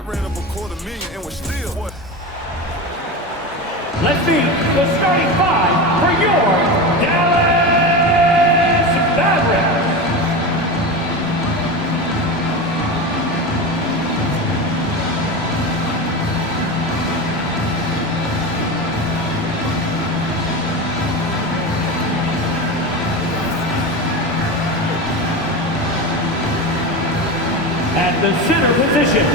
I ran up $250,000 and was still what? Let's meet the starting five for your Dallas Mavericks. At the center position,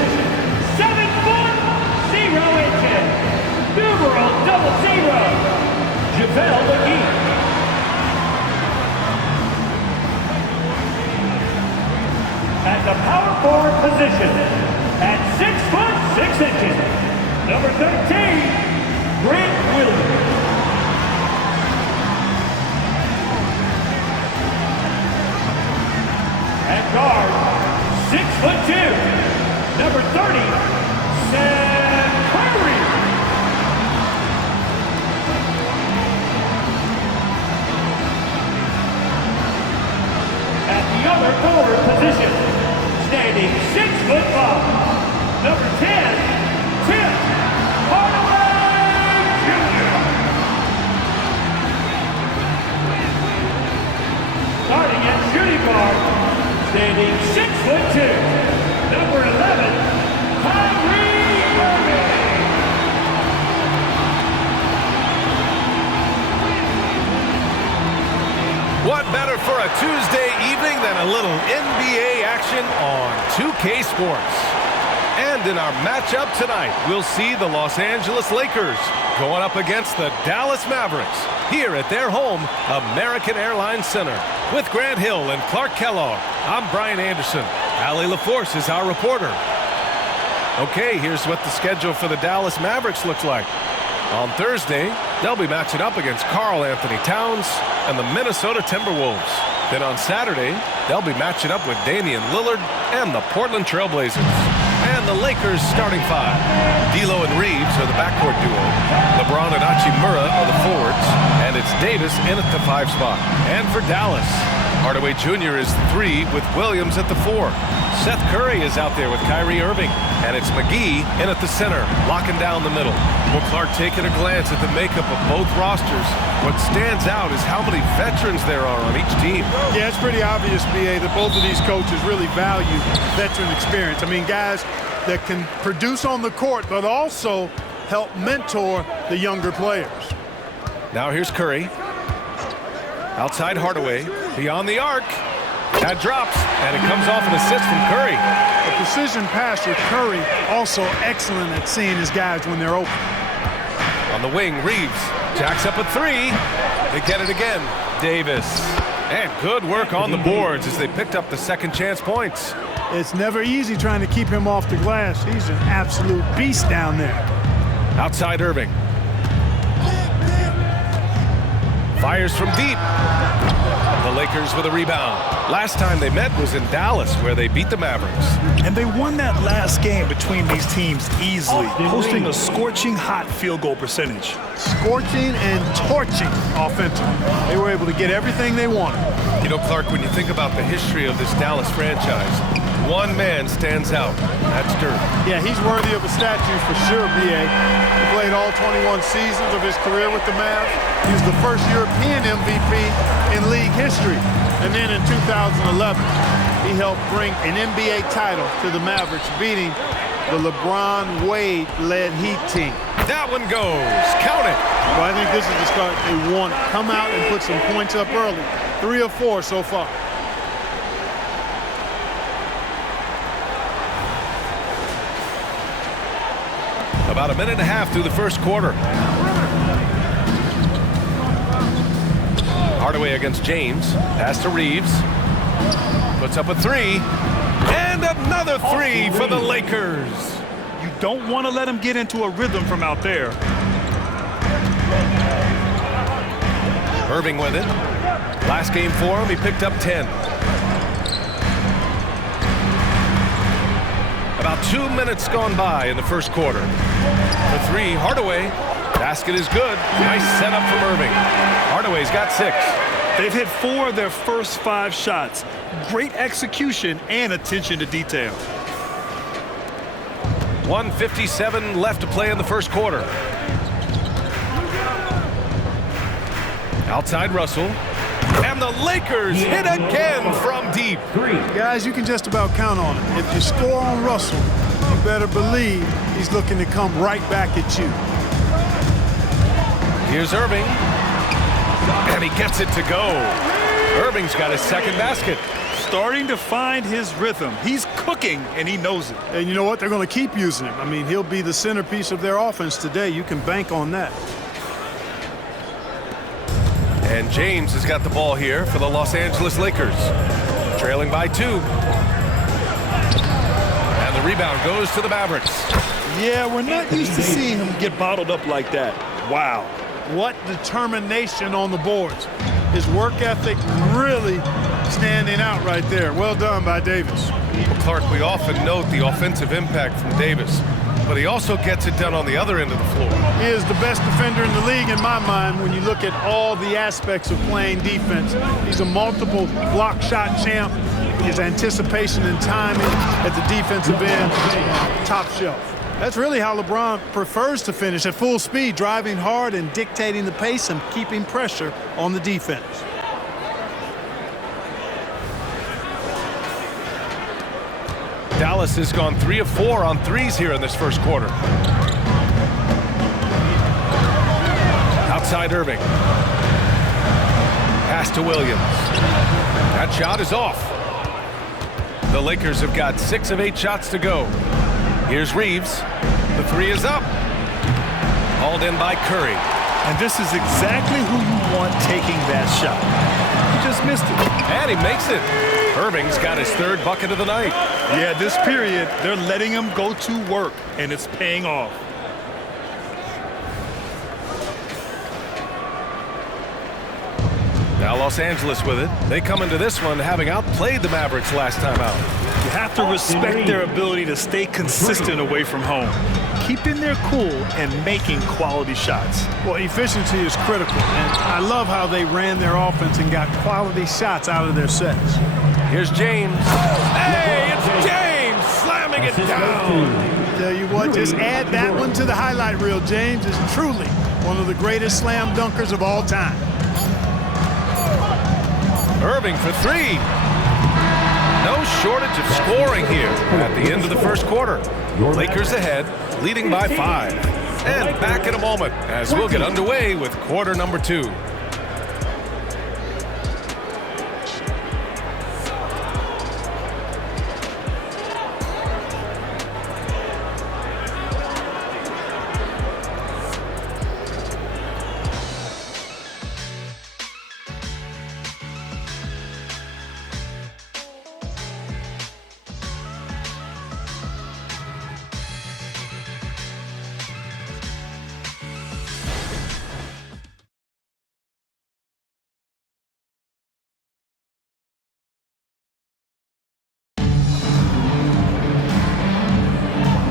7 foot 0 inches, numeral 00, JaVale McGee. At the power forward position, at 6 foot 6 inches, number 13, Grant Williams. At guard, 6'2", number 30, Sam Curry. At the other forward position, standing 6'5", number 10, Tim Hardaway Jr. Starting at shooting guard, standing 6'2", number 11, Kyrie Irving. What better for a Tuesday evening than a little NBA action on 2K Sports? And in our matchup tonight, we'll see the Los Angeles Lakers going up against the Dallas Mavericks here at their home, American Airlines Center. With Grant Hill and Clark Kellogg, I'm Brian Anderson. Allie LaForce is our reporter. Okay, here's what the schedule for the Dallas Mavericks looks like. On Thursday, they'll be matching up against Karl Anthony Towns and the Minnesota Timberwolves. Then on Saturday, they'll be matching up with Damian Lillard and the Portland Trailblazers. And the Lakers starting five. D'Lo and Reeves are the backcourt duo. LeBron and Hachimura are the forwards. And it's Davis in at the 5 spot. And for Dallas, Hardaway Jr. is the 3 with Williams at the 4. Seth Curry is out there with Kyrie Irving. And it's McGee in at the center, locking down the middle. Well, Clark, taking a glance at the makeup of both rosters, what stands out is how many veterans there are on each team. Yeah, it's pretty obvious, B.A., that both of these coaches really value veteran experience. I mean, guys that can produce on the court, but also help mentor the younger players. Now here's Curry. Outside Hardaway, beyond the arc. That drops, and it comes off an assist from Curry. A precision passer, Curry, also excellent at seeing his guys when they're open. On the wing, Reeves jacks up a 3. They get it again. Davis. And good work on the boards as they picked up the second chance points. It's never easy trying to keep him off the glass. He's an absolute beast down there. Outside Irving. Fires from deep. The Lakers with a rebound. Last time they met was in Dallas, where they beat the Mavericks. And they won that last game between these teams easily, posting a scorching hot field goal percentage. Scorching and torching offensively. They were able to get everything they wanted. You know, Clark, when you think about the history of this Dallas franchise, one man stands out. That's Dirk. Yeah, he's worthy of a statue for sure, B.A. He played all 21 seasons of his career with the Mavs. He was the first European MVP in league history. And then in 2011, he helped bring an NBA title to the Mavericks, beating the LeBron Wade-led Heat team. That one goes. Count it. Well, I think this is the start they want. Come out and put some points up early. 3 or 4 so far. About a minute and a half through the first quarter. Hardaway against James. Pass to Reeves. Puts up a 3. And another 3 for the Lakers. You don't want to let him get into a rhythm from out there. Irving with it. Last game for him, he picked up 10. About 2 minutes gone by in the first quarter. The 3, Hardaway. Basket is good. Nice setup from Irving. Hardaway's got 6. They've hit 4 of their first 5 shots. Great execution and attention to detail. 1:57 left to play in the first quarter. Outside Russell. And the Lakers hit again from deep. Guys, you can just about count on it. If you score on Russell, you better believe he's looking to come right back at you. Here's Irving. And he gets it to go. Irving's got his second basket. Starting to find his rhythm. He's cooking, and he knows it. And you know what? They're going to keep using him. I mean, he'll be the centerpiece of their offense today. You can bank on that. And James has got the ball here for the Los Angeles Lakers. Trailing by 2. And the rebound goes to the Mavericks. Yeah, we're not used to seeing him get bottled up like that. Wow. What determination on the boards. His work ethic really standing out right there. Well done by Davis. Well, Clark, we often note the offensive impact from Davis, but he also gets it done on the other end of the floor. He is the best defender in the league in my mind when you look at all the aspects of playing defense. He's a multiple block shot champ. His anticipation and timing at the defensive end, top shelf. That's really how LeBron prefers to finish, at full speed, driving hard and dictating the pace and keeping pressure on the defense. Dallas has gone 3 of 4 on threes here in this first quarter. Outside Irving. Pass to Williams. That shot is off. The Lakers have got 6 of 8 shots to go. Here's Reeves. The 3 is up. Hauled in by Curry. And this is exactly who you want taking that shot. He just missed it. And he makes it. Irving's got his 3rd bucket of the night. Yeah, this period, they're letting him go to work, and it's paying off. Now Los Angeles with it. They come into this one having outplayed the Mavericks last time out. You have to respect their ability to stay consistent away from home, keeping their cool and making quality shots. Well, efficiency is critical, and I love how they ran their offense and got quality shots out of their sets. Here's James. Hey, it's James slamming it down. Tell you what, just add that one to the highlight reel. James is truly one of the greatest slam dunkers of all time. Irving for 3. No shortage of scoring here at the end of the first quarter. Lakers ahead, leading by 5. And back in a moment as we'll get underway with quarter number 2.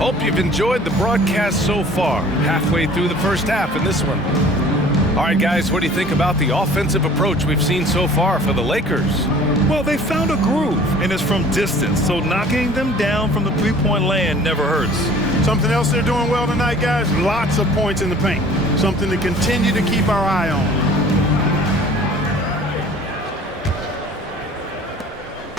Hope you've enjoyed the broadcast so far. Halfway through the first half in this one. All right, guys, what do you think about the offensive approach we've seen so far for the Lakers? Well, they found a groove, and it's from distance, so knocking them down from the three-point land never hurts. Something else they're doing well tonight, guys, lots of points in the paint. Something to continue to keep our eye on.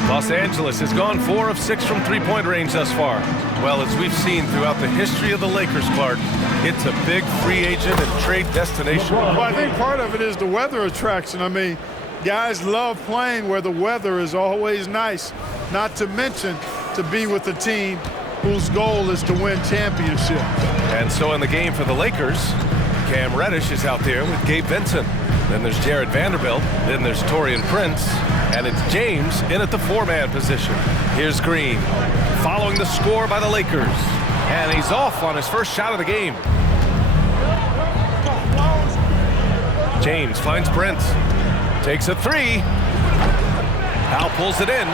Los Angeles has gone 4 of 6 from three-point range thus far. Well, as we've seen throughout the history of the Lakers, Clark, it's a big free agent and trade destination. Well, I think part of it is the weather attraction. I mean, guys love playing where the weather is always nice, not to mention to be with a team whose goal is to win championship. And so in the game for the Lakers, Cam Reddish is out there with Gabe Vincent. Then there's Jared Vanderbilt. Then there's Taurean Prince. And it's James in at the 4-man position. Here's Green, following the score by the Lakers. And he's off on his first shot of the game. James finds Prince. Takes a 3. Al pulls it in.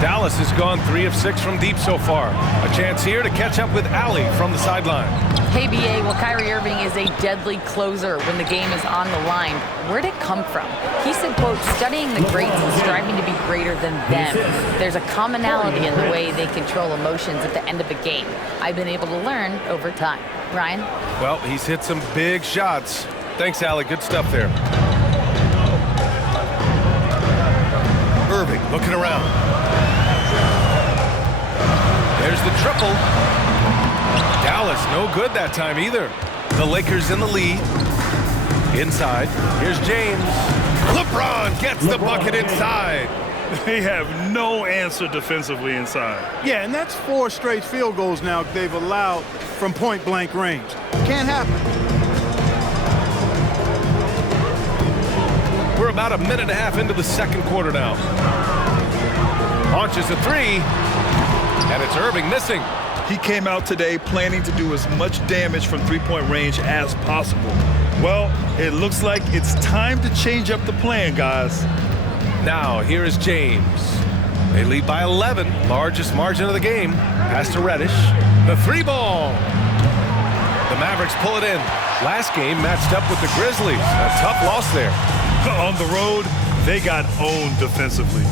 Dallas has gone 3 of 6 from deep so far. A chance here to catch up with Allie from the sideline. Hey, BA, well, Kyrie Irving is a deadly closer when the game is on the line. Where'd it come from? He said, quote, studying the greats and striving to be greater than them. There's a commonality in the way they control emotions at the end of a game. I've been able to learn over time. Ryan? Well, he's hit some big shots. Thanks, Allie. Good stuff there. Irving looking around. There's the triple. Dallas no good that time either. The Lakers in the lead. Inside. Here's James. LeBron gets the bucket inside. They have no answer defensively inside. Yeah, and that's 4 straight field goals now they've allowed from point-blank range. Can't happen. We're about a minute and a half into the second quarter now. Launches a three, and it's Irving missing. He came out today planning to do as much damage from three-point range as possible. Well, it looks like it's time to change up the plan, guys. Now, here is James. They lead by 11, largest margin of the game. Pass to Reddish. The three ball. The Mavericks pull it in. Last game matched up with the Grizzlies. A tough loss there. On the road, they got owned defensively.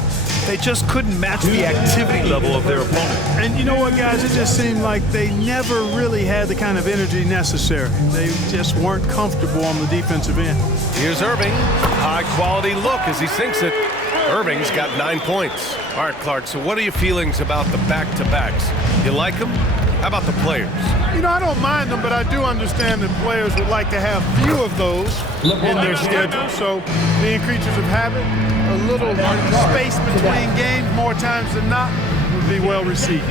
They just couldn't match the activity level of their opponent. And you know what, guys? It just seemed like they never really had the kind of energy necessary. They just weren't comfortable on the defensive end. Here's Irving. High-quality look as he sinks it. Irving's got 9 points. All right, Clark, so what are your feelings about the back-to-backs? You like them? How about the players? You know, I don't mind them, but I do understand that players would like to have few of those in their schedule. So being creatures of habit, a little space between games more times than not would be well received.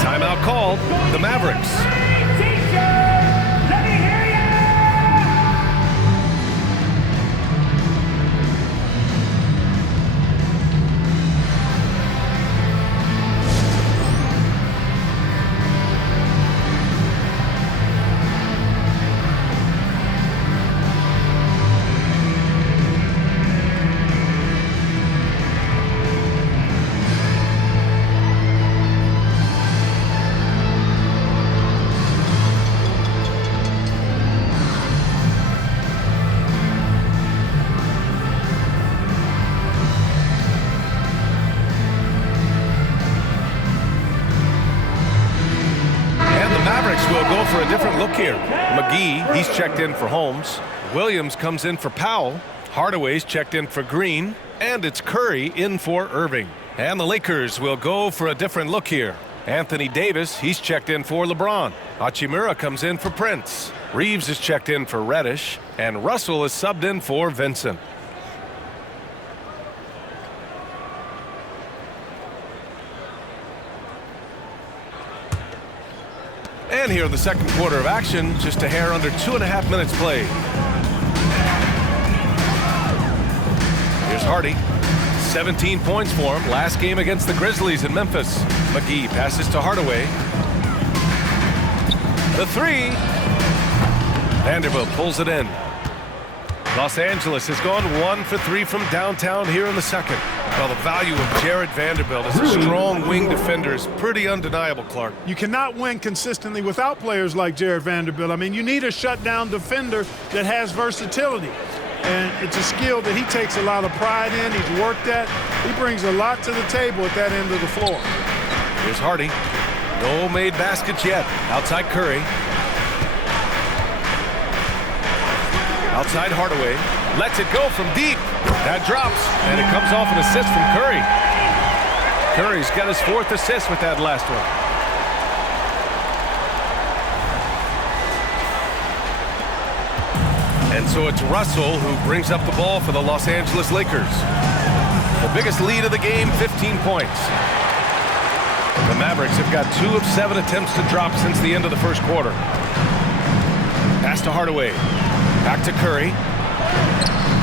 Timeout called. The Mavericks. Will go for a different look here. McGee, he's checked in for Holmes. Williams comes in for Powell. Hardaway's checked in for Green. And it's Curry in for Irving. And the Lakers will go for a different look here. Anthony Davis, he's checked in for LeBron. Hachimura comes in for Prince. Reeves is checked in for Reddish. And Russell is subbed in for Vincent. And here in the second quarter of action, just a hair under 2.5 minutes played. Here's Hardy. 17 points for him. Last game against the Grizzlies in Memphis. McGee passes to Hardaway. The three. Vanderbilt pulls it in. Los Angeles has gone 1 for 3 from downtown here in the second. Well, the value of Jared Vanderbilt as a strong wing defender is pretty undeniable, Clark. You cannot win consistently without players like Jared Vanderbilt. I mean, you need a shutdown defender that has versatility. And it's a skill that he takes a lot of pride in. He's worked at. He brings a lot to the table at that end of the floor. Here's Hardy. No made baskets yet. Outside Curry. Outside Hardaway. Lets it go from deep. That drops, and it comes off an assist from Curry. Curry's got his 4th assist with that last one. And so it's Russell who brings up the ball for the Los Angeles Lakers. The biggest lead of the game, 15 points. The Mavericks have got 2 of 7 attempts to drop since the end of the first quarter. Pass to Hardaway. Back to Curry.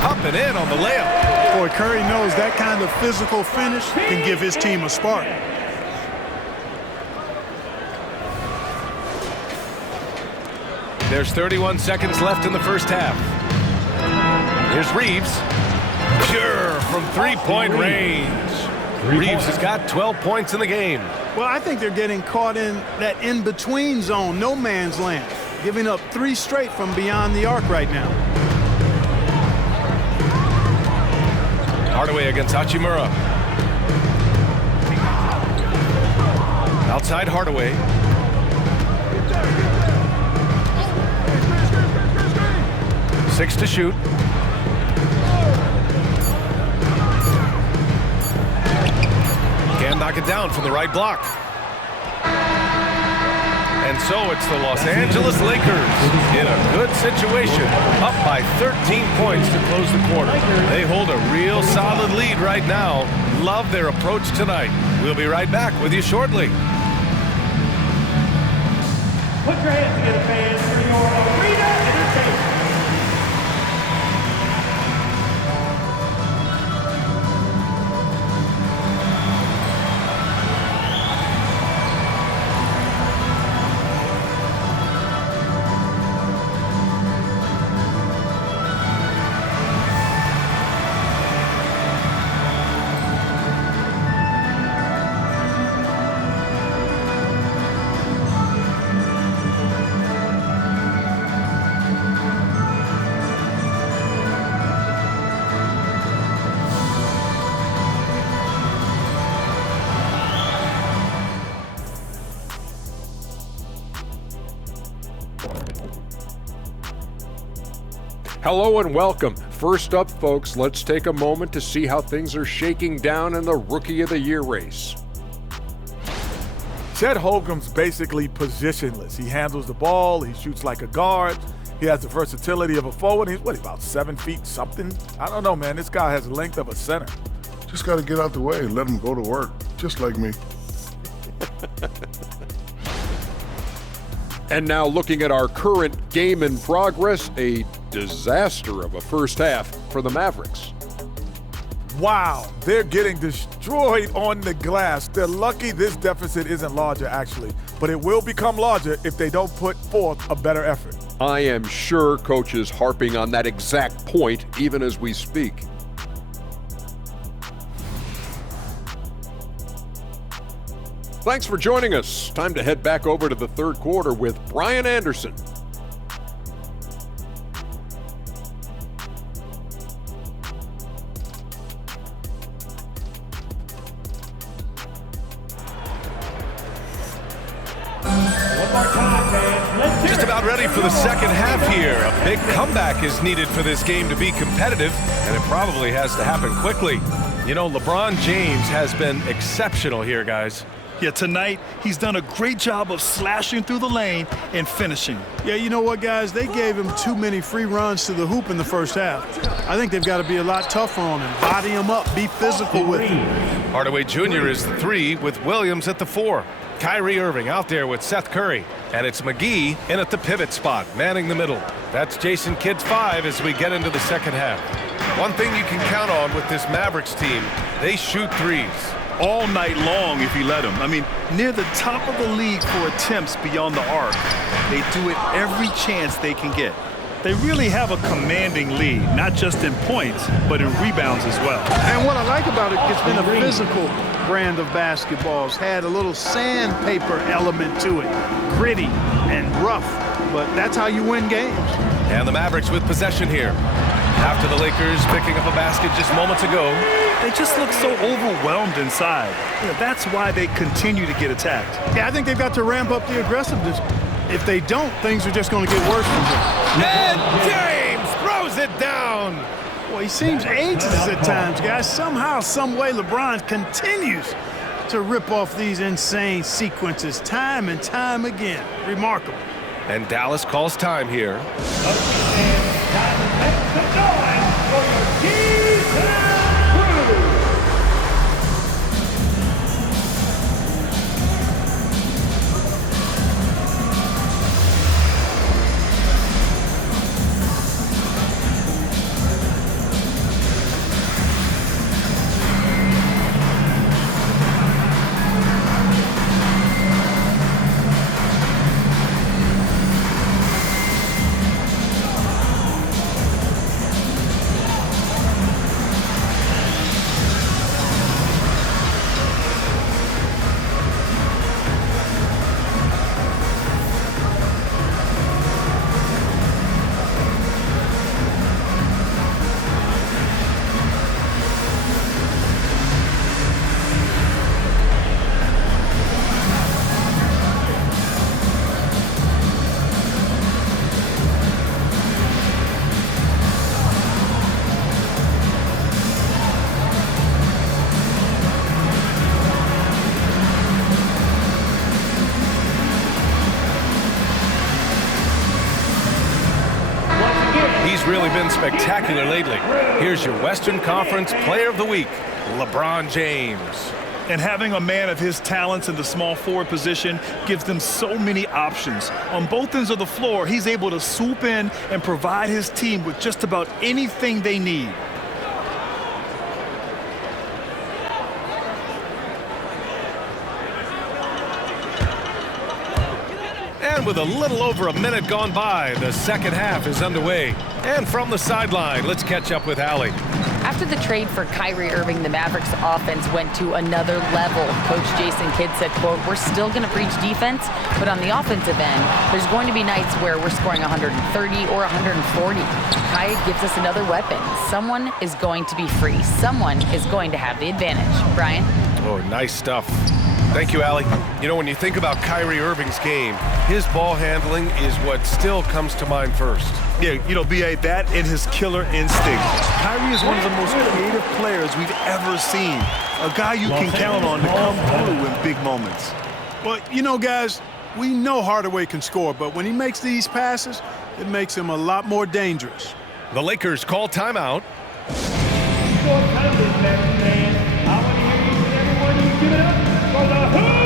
Up and in on the layup. Boy, Curry knows that kind of physical finish can give his team a spark. There's 31 seconds left in the first half. Here's Reeves. Pure from three-point range. Reeves has got 12 points in the game. Well, I think they're getting caught in that in-between zone, no man's land. giving up 3 straight from beyond the arc right now. Hardaway against Hachimura. Outside Hardaway. Six to shoot. Can't knock it down from the right block. And so it's the Los Angeles Lakers in a good situation, up by 13 points to close the quarter. They hold a real solid lead right now. Love their approach tonight. We'll be right back with you shortly. Put your hands together, fans, for your arena entertainment. Hello and welcome. First up, folks, let's take a moment to see how things are shaking down in the Rookie of the Year race. Chet Holmgren's basically positionless. He handles the ball, he shoots like a guard, he has the versatility of a forward. He's about 7 feet something? I don't know, man. This guy has the length of a center. Just got to get out the way and let him go to work, just like me. And now looking at our current game in progress, a disaster of a first half for the Mavericks. Wow, they're getting destroyed on the glass. They're lucky this deficit isn't larger, actually, but it will become larger if they don't put forth a better effort. I am sure Coach is harping on that exact point even as we speak. Thanks for joining us. Time to head back over to the third quarter with Brian Anderson. Just about ready for the second half here. A big comeback is needed for this game to be competitive, and it probably has to happen quickly. You know, LeBron James has been exceptional here, guys. Yeah, tonight he's done a great job of slashing through the lane and finishing. Yeah, you know what, guys? They gave him too many free runs to the hoop in the first half. I think they've got to be a lot tougher on him, body him up, be physical with him. Hardaway Jr. is the 3 with Williams at the 4. Kyrie Irving out there with Seth Curry. And it's McGee in at the pivot spot, manning the middle. That's Jason Kidd's 5 as we get into the second half. One thing you can count on with this Mavericks team, they shoot threes. All night long if you let them. I mean, near the top of the league for attempts beyond the arc. They do it every chance they can get. They really have a commanding lead, not just in points, but in rebounds as well. And what I like about it, it's been a physical brand of basketball. It's had a little sandpaper element to it, gritty and rough, but that's how you win games. And the Mavericks with possession here. After the Lakers picking up a basket just moments ago. They just look so overwhelmed inside. Yeah, that's why they continue to get attacked. Yeah, I think they've got to ramp up the aggressiveness. If they don't, things are just going to get worse from here. And James throws it down. Well, he seems ageless at times, guys. Somehow, some way, LeBron continues to rip off these insane sequences time and time again. Remarkable. And Dallas calls time here. He's really been spectacular lately. Here's your Western Conference Player of the Week, LeBron James. And having a man of his talents in the small forward position gives them so many options. On both ends of the floor, he's able to swoop in and provide his team with just about anything they need. And with a little over a minute gone by, the second half is underway. And from the sideline, let's catch up with Allie. After the trade for Kyrie Irving, the Mavericks offense went to another level. Coach Jason Kidd said, quote, "We're still going to preach defense, but on the offensive end, there's going to be nights where we're scoring 130 or 140. Kyrie gives us another weapon. Someone is going to be free. Someone is going to have the advantage." Brian? Oh, nice stuff. Thank you, Allie. You know, when you think about Kyrie Irving's game, his ball handling is what still comes to mind first. Yeah, you know, B.A., that and his killer instinct. Kyrie is one of the most creative players we've ever seen. A guy you can count on to come through in big moments. Well, you know, guys, we know Hardaway can score, but when he makes these passes, it makes him a lot more dangerous. The Lakers call timeout. Short time this next man. I want to hear you and everyone you give it up for the Hoop Road.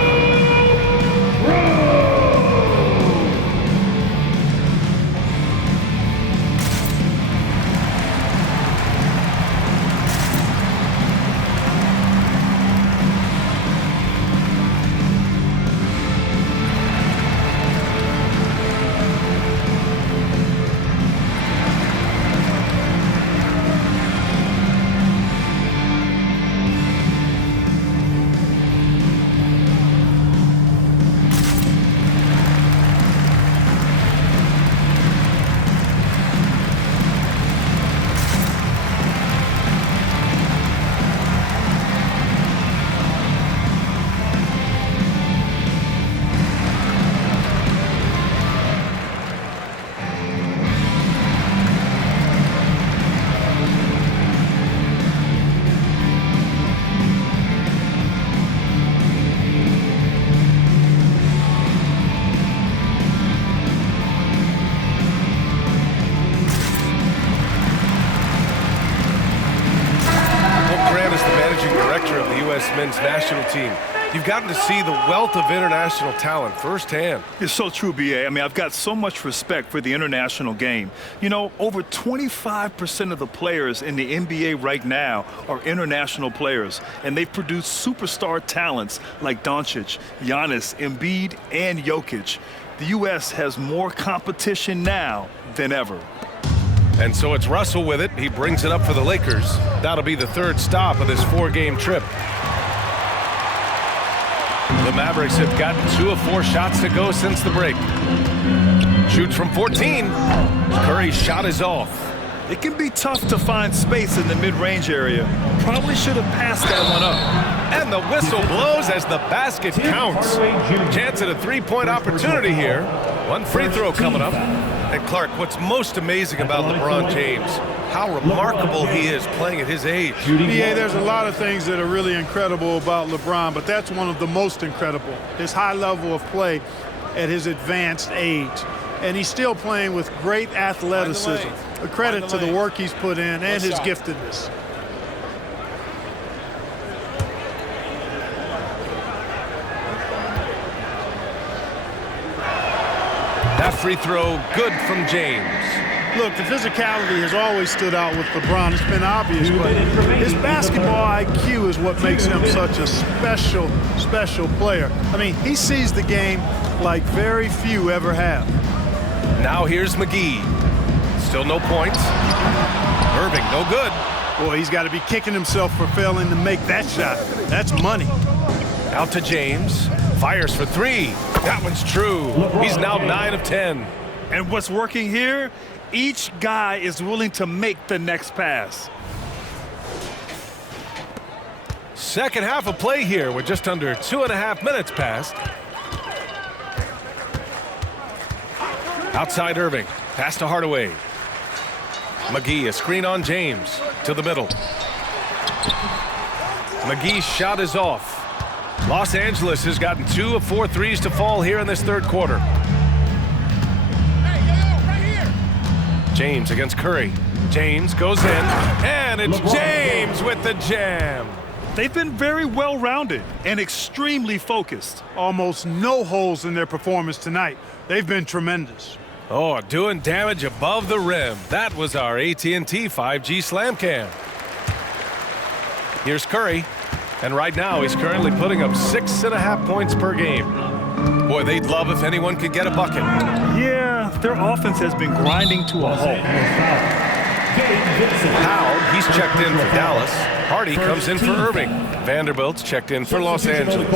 Men's national team. You've gotten to see the wealth of international talent firsthand. It's so true, B.A. I mean, I've got so much respect for the international game. You know, over 25% of the players in the NBA right now are international players, and they've produced superstar talents like Doncic, Giannis, Embiid, and Jokic. The U.S. has more competition now than ever. And so it's Russell with it. He brings it up for the Lakers. That'll be the third stop of this four-game trip. The Mavericks have gotten 2 of 4 shots to go since the break. Shoots from 14. Curry's shot is off. It can be tough to find space in the mid-range area. Probably should have passed that one up. And the whistle blows as the basket counts. Chance at a three-point opportunity here. One free throw coming up. And Clark, what's most amazing about LeBron James, how remarkable he is playing at his age. Yeah, there's a lot of things that are really incredible about LeBron, but that's one of the most incredible. His high level of play at his advanced age. And he's still playing with great athleticism. A credit to the work he's put in and his giftedness. That free throw good from James. Look, the physicality has always stood out with LeBron. It's been obvious, but his basketball IQ is what makes him such a special player. I mean, he sees the game like very few ever have. Now here's McGee. Still no points. Irving, no good. Boy, he's got to be kicking himself for failing to make that shot. That's money. Out to James. Fires for 3. That one's true. He's now 9 of 10. And what's working here? Each guy is willing to make the next pass. Second half of play here with just under 2.5 minutes passed. Outside Irving. Pass to Hardaway. McGee, a screen on James. To the middle. McGee's shot is off. Los Angeles has gotten 2 of 4 threes to fall here in this third quarter. James against Curry. James goes in, and it's James with the jam. They've been very well-rounded and extremely focused. Almost no holes in their performance tonight. They've been tremendous. Oh, doing damage above the rim. That was our AT&T 5G Slam Cam. Here's Curry, and right now he's currently putting up 6.5 points per game. Boy, they'd love if anyone could get a bucket. Yeah, their offense has been grinding to a halt. Powell, he's checked in for Dallas. Hardy comes in for Irving. Vanderbilt's checked in for Los Angeles.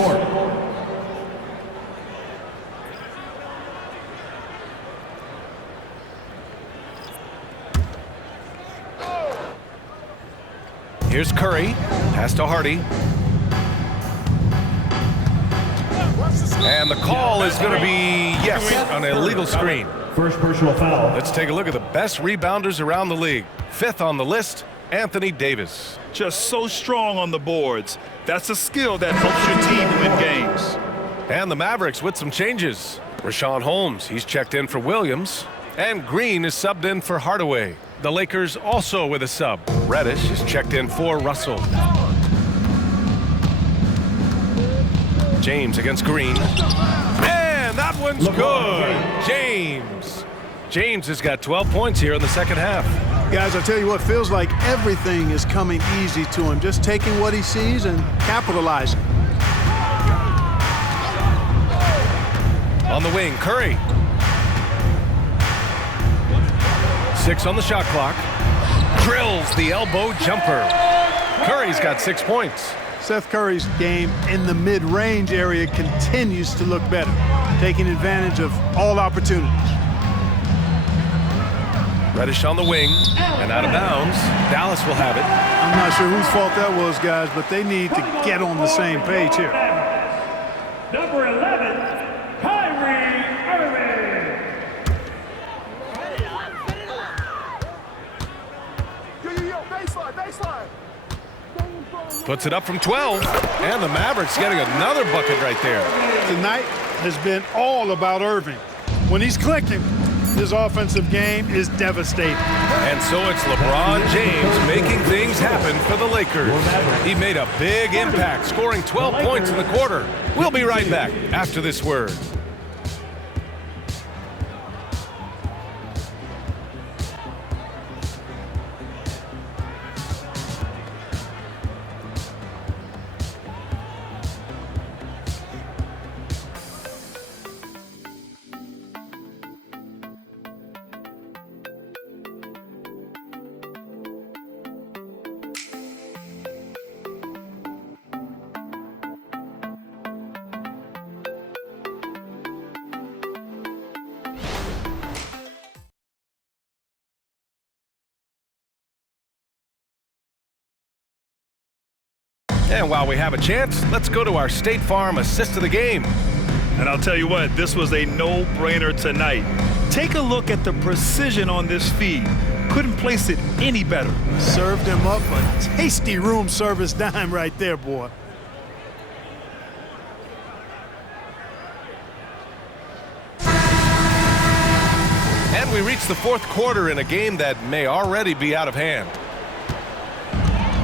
Here's Curry, pass to Hardy. And the call is going to be, yes, an illegal screen. First personal foul. Let's take a look at the best rebounders around the league. 5th on the list, Anthony Davis. Just so strong on the boards. That's a skill that helps your team win games. And the Mavericks with some changes. Rashawn Holmes, he's checked in for Williams. And Green is subbed in for Hardaway. The Lakers also with a sub. Reddish is checked in for Russell. James against Green. And that one's good. James has got 12 points here in the second half. Guys, I tell you what, feels like everything is coming easy to him. Just taking what he sees and capitalizing. On the wing, Curry. 6 on the shot clock. Drills the elbow jumper. Curry's got 6 points. Seth Curry's game in the mid-range area continues to look better, taking advantage of all opportunities. Reddish on the wing and out of bounds. Dallas will have it. I'm not sure whose fault that was, guys, but they need to get on the same page here. Number 11, Kyrie Irving. Baseline. Puts it up from 12. And the Mavericks getting another bucket right there. Tonight has been all about Irving. When he's clicking, his offensive game is devastating. And so it's LeBron James making things happen for the Lakers. He made a big impact, scoring 12 points in the quarter. We'll be right back after this word. And while we have a chance, let's go to our State Farm assist of the game. And I'll tell you what, this was a no-brainer tonight. Take a look at the precision on this feed. Couldn't place it any better. Served him up a tasty room service dime right there, boy. And we reach the fourth quarter in a game that may already be out of hand.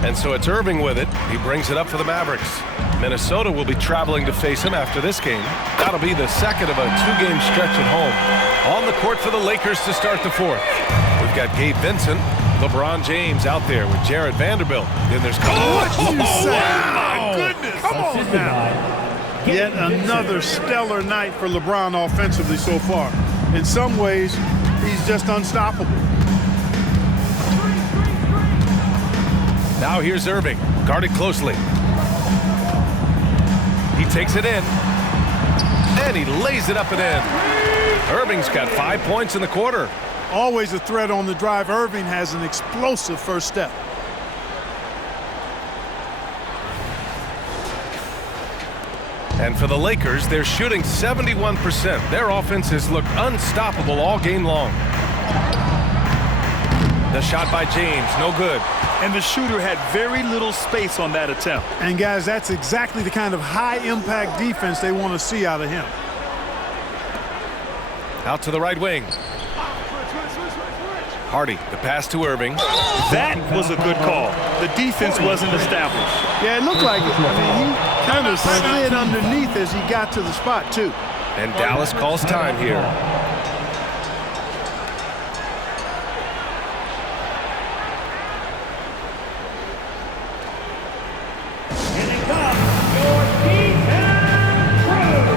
And so it's Irving with it. He brings it up for the Mavericks. Minnesota will be traveling to face him after this game. That'll be the second of a two-game stretch at home. On the court for the Lakers to start the fourth. We've got Gabe Vincent, LeBron James out there with Jared Vanderbilt. Then there's What you say? My goodness. Come on now. Yet another stellar night for LeBron offensively so far. In some ways, he's just unstoppable. Now here's Irving, guarded closely. He takes it in, and he lays it up and in. Irving's got 5 points in the quarter. Always a threat on the drive. Irving has an explosive first step. And for the Lakers, they're shooting 71%. Their offense has looked unstoppable all game long. The shot by James, no good. And the shooter had very little space on that attempt. And guys, that's exactly the kind of high-impact defense they want to see out of him. Out to the right wing. Hardy, the pass to Irving. That was a good call. The defense wasn't established. Yeah, it looked like it. I mean, he kind of slid underneath as he got to the spot, too. And Dallas calls time here. Here they come, your defense crew.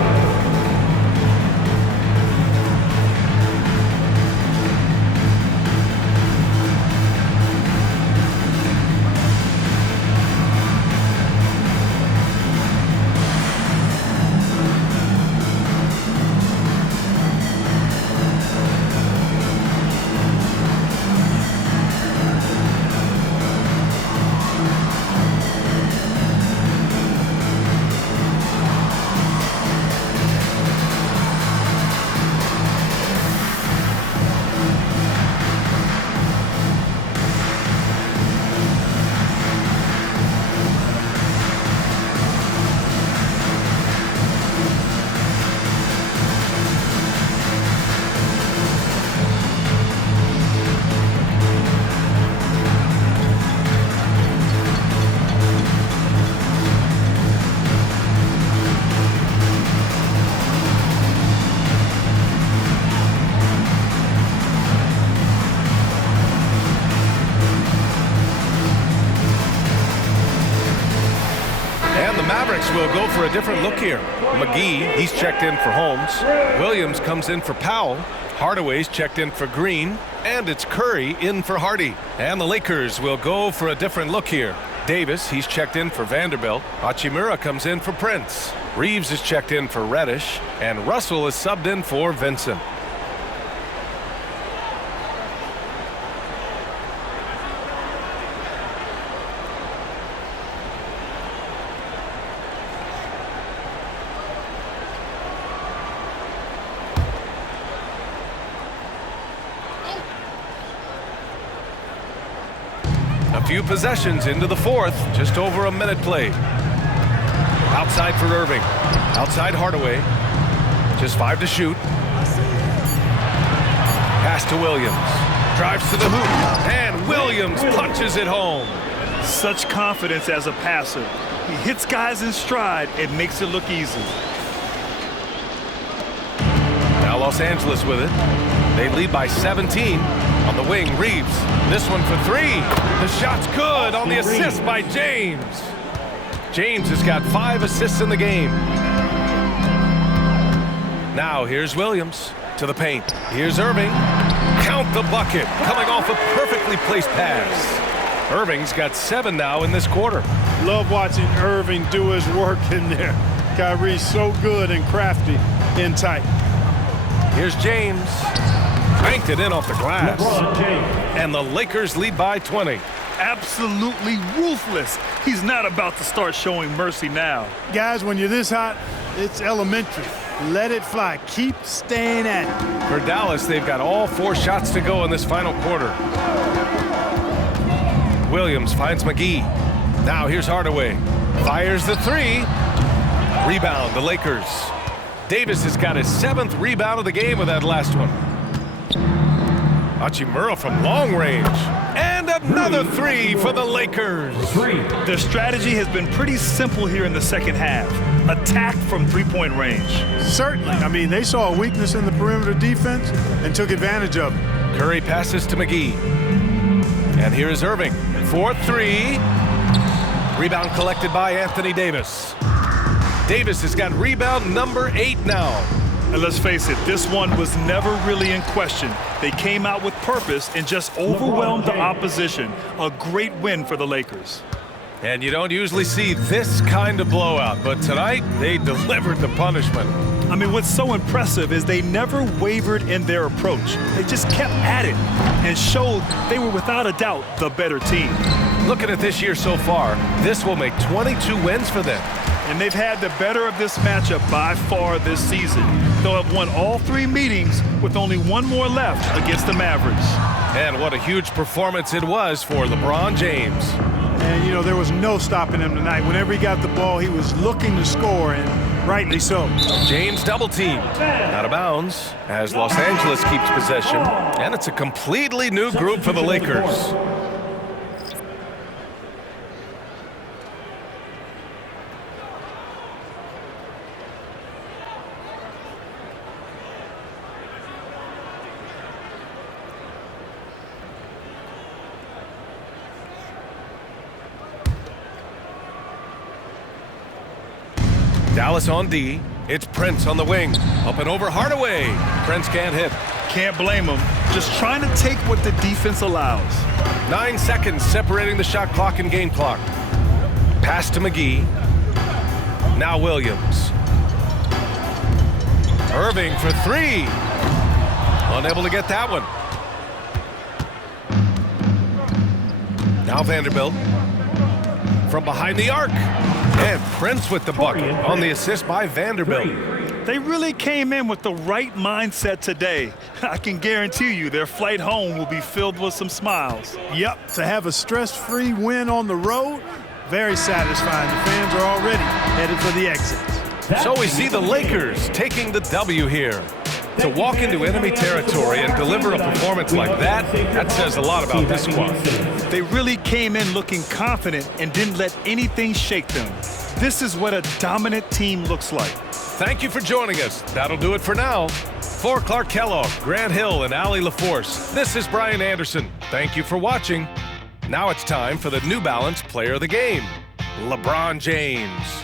And the Mavericks will go for a different look here. McGee, he's checked in for Holmes. Williams comes in for Powell. Hardaway's checked in for Green. And it's Curry in for Hardy. And the Lakers will go for a different look here. Davis, he's checked in for Vanderbilt. Hachimura comes in for Prince. Reeves is checked in for Reddish. And Russell is subbed in for Vincent. A few possessions into the fourth, just over a minute played. Outside for Irving, outside Hardaway, just 5 to shoot. Pass to Williams, drives to the hoop, and Williams punches it home. Such confidence as a passer. He hits guys in stride and makes it look easy. Now Los Angeles with it. They lead by 17. On the wing, Reeves. This one for 3. The shot's good on the assist by James. James has got 5 assists in the game. Now here's Williams to the paint. Here's Irving. Count the bucket. Coming off a perfectly placed pass. Irving's got 7 now in this quarter. Love watching Irving do his work in there. Kyrie's so good and crafty in tight. Here's James. Banked it in off the glass. And the Lakers lead by 20. Absolutely ruthless. He's not about to start showing mercy now. Guys, when you're this hot, it's elementary. Let it fly. Keep staying at it. For Dallas, they've got all 4 shots to go in this final quarter. Williams finds McGee. Now here's Hardaway. Fires the 3. Rebound, the Lakers. Davis has got his 7th rebound of the game with that last one. Hachimura from long range. And another 3 for the Lakers. Their strategy has been pretty simple here in the second half. Attack from three-point range. Certainly. I mean, they saw a weakness in the perimeter defense and took advantage of it. Curry passes to McGee. And here is Irving. 4-3. Rebound collected by Anthony Davis. Davis has got rebound number 8 now. And let's face it, this one was never really in question. They came out with purpose and just overwhelmed the opposition. A great win for the Lakers. And you don't usually see this kind of blowout, but tonight they delivered the punishment. I mean, what's so impressive is they never wavered in their approach. They just kept at it and showed they were without a doubt the better team. Looking at this year so far, this will make 22 wins for them. And they've had the better of this matchup by far this season. They'll have won all 3 meetings with only 1 more left against the Mavericks. And what a huge performance it was for LeBron James. And, you know, there was no stopping him tonight. Whenever he got the ball, he was looking to score, and Rightly so. James double team. Out of bounds as Los Angeles keeps possession. And it's a completely new group for the Lakers. Dallas on D. It's Prince on the wing. Up and over Hardaway. Prince can't hit. Can't blame him. Just trying to take what the defense allows. 9 seconds separating the shot clock and game clock. Pass to McGee. Now Williams. Irving for three. Unable to get that one. Now Vanderbilt. From behind the arc. And Prince with the bucket on the assist by Vanderbilt. They really came in with the right mindset today. I can guarantee you their flight home will be filled with some smiles. Yep, to have a stress-free win on the road, very satisfying. The fans are already headed for the exits. So we see the Lakers taking the W here. To walk into enemy territory and deliver a performance like that, that says a lot about this squad. They really came in looking confident and didn't let anything shake them. This is what a dominant team looks like. Thank you for joining us. That'll do it for now. For Clark Kellogg, Grant Hill, and Allie LaForce, this is Brian Anderson. Thank you for watching. Now it's time for the New Balance Player of the Game, LeBron James.